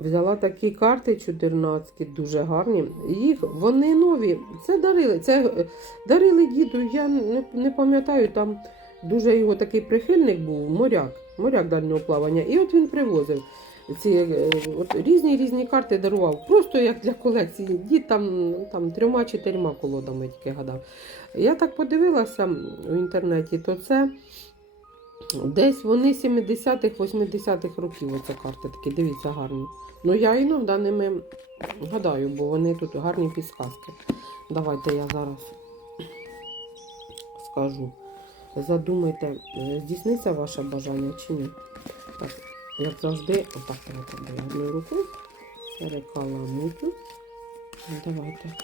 Взяла такі карти 14, дуже гарні. Їх вони нові. Це дарили. Це е, дарили діду. Я не, не пам'ятаю, там дуже його такий прихильник був, моряк, моряк дальнього плавання. І от він привозив ці е, от, різні різні карти дарував. Просто як для колекції. Дід там, там трьома чотирма колодами тільки гадав. Я так подивилася в інтернеті, то це. Десь вони 70-х, 80-х років оце карти такі, дивіться, гарні. Ну я іноді ними гадаю, бо вони тут гарні підсказки. Давайте я зараз скажу. Задумайте, е, здійсниться ваше бажання чи ні. Так, як завжди, отак даю одну руку. Перекаламутю. Давайте.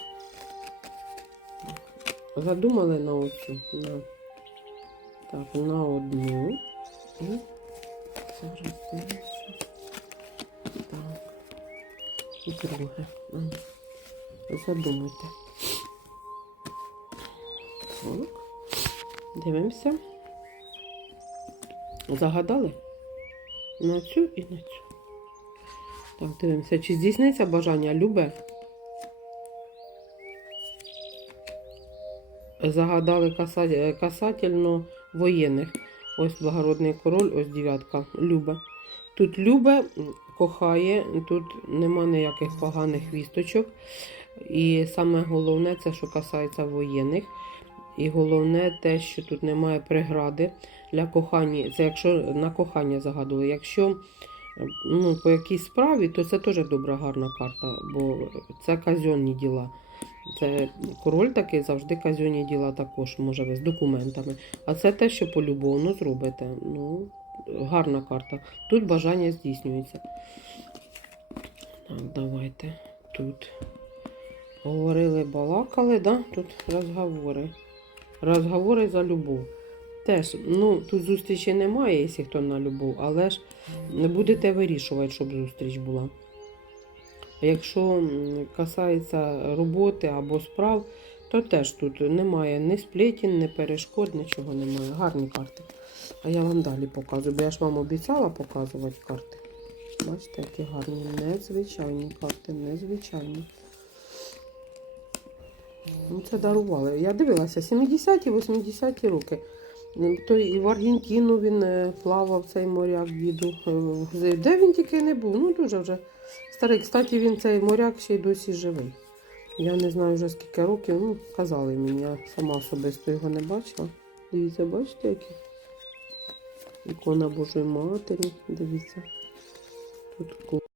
Задумали на оцю. На. Так, на одну. І зараз дивимося. Так. І друге. Задумайте. Так. Дивимося. Загадали? На цю і на цю. Так, дивимося, чи здійсниться бажання любе. Загадали каса- касательно воєнних. Ось благородний король, ось дев'ятка. Любе. Тут любе, кохає, тут нема ніяких поганих вісточок. І саме головне, це що касається воєнних. І головне те, що тут немає прегради для кохання. Це якщо на кохання загадували. Якщо ну, по якійсь справі, то це теж добра, гарна карта, бо це казенні діла. Це король такий завжди казенні діла також може з документами. А це те, що полюбовно зробите. Ну, гарна карта. Тут бажання здійснюється. Так, давайте тут. Говорили, балакали, да? Тут розговори. Розговори за любов. Теж, ну, тут зустрічі немає, якщо хто на любов, але ж не будете вирішувати, щоб зустріч була. Якщо касається роботи або справ, то теж тут немає ні сплетін, ні перешкод, нічого немає. Гарні карти. А я вам далі показую, бо я ж вам обіцяла показувати карти. Бачите, які гарні, незвичайні карти, незвичайні. Ну, Це дарували. Я дивилася, 70-ті, 80-ті роки. Той і в Аргентину він е, плавав цей моряк діду. Е, Де він тільки не був? Ну дуже вже старий. Кстати, він цей моряк ще й досі живий. Я не знаю вже скільки років. Ну, казали мені, я сама особисто його не бачила. Дивіться, бачите, які? Ікона Божої Матері. Дивіться. Тут